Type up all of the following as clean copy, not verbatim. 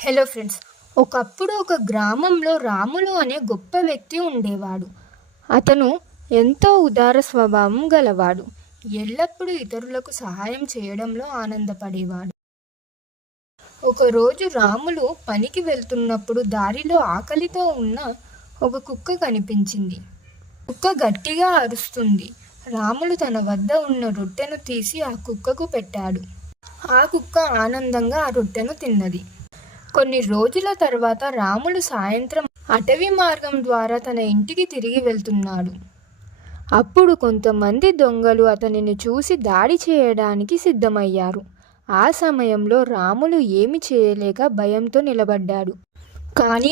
Hello friends, ఒకప్పుడు ఒక గ్రామంలో రాములు అనే గొప్ప వ్యక్తి ఉండేవాడు. అతను ఎంతో ఉదార స్వభావం గలవాడు. ఎల్లప్పుడూ ఇతరులకు సహాయం చేయడంలో ఆనందపడేవాడు. ఒకరోజు రాములు పనికి వెళ్తున్నప్పుడు దారిలో ఆకలితో ఉన్న ఒక కుక్క కనిపించింది. కుక్క గట్టిగా అరుస్తుంది. రాములు తన వద్ద ఉన్న రొట్టెను తీసి ఆ కుక్కకు పెట్టాడు. ఆ కుక్క ఆనందంగా ఆ రొట్టెను తిన్నది. కొన్ని రోజుల తర్వాత రాములు సాయంత్రం అటవీ మార్గం ద్వారా తన ఇంటికి తిరిగి వెళ్తున్నాడు. అప్పుడు కొంతమంది దొంగలు అతనిని చూసి దాడి చేయడానికి సిద్ధమయ్యారు. ఆ సమయంలో రాములు ఏమి చేయలేక భయంతో నిలబడ్డాడు. కానీ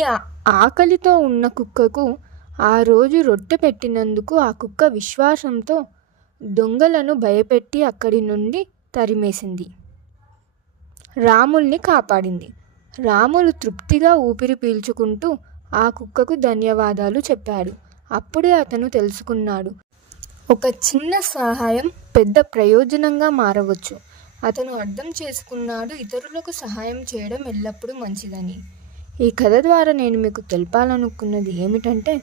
ఆకలితో ఉన్న కుక్కకు ఆ రోజు రొట్టె పెట్టినందుకు ఆ కుక్క విశ్వాసంతో దొంగలను భయపెట్టి అక్కడి నుండి తరిమేసింది. రాముల్ని కాపాడింది. రాములు తృప్తిగా ఊపిరి పీల్చుకుంటూ ఆ కుక్కకు ధన్యవాదాలు చెప్పాడు. అప్పుడే అతను తెలుసుకున్నాడు, ఒక చిన్న సహాయం పెద్ద ప్రయోజనంగా మారవచ్చు. అతను అర్థం చేసుకున్నాడు, ఇతరులకు సహాయం చేయడం ఎల్లప్పుడూ మంచిదని. ఈ కథ ద్వారా నేను మీకు తెలపాలనుకున్నది ఏమిటంటే,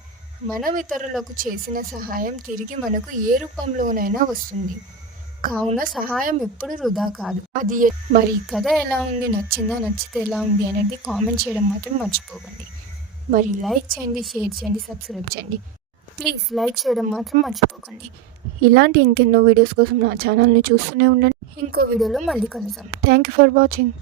మనం ఇతరులకు చేసిన సహాయం తిరిగి మనకు ఏ రూపంలోనైనా వస్తుంది. కావున సహాయం ఎప్పుడు వృధా కాదు. మరి కథ ఎలా ఉంది, నచ్చిందా, నచ్చితే ఎలా ఉంది అనేది కామెంట్ చేయడం మాత్రం మర్చిపోకండి. మరి లైక్ చేయండి, షేర్ చేయండి, సబ్స్క్రైబ్ చేయండి. ప్లీజ్ లైక్ చేయడం మాత్రం మర్చిపోకండి. ఇలాంటి ఇంకెన్నో వీడియోస్ కోసం నా ఛానల్ని చూస్తూనే ఉండండి. ఇంకో వీడియోలో మళ్ళీ కలుద్దాం. Thank you for watching.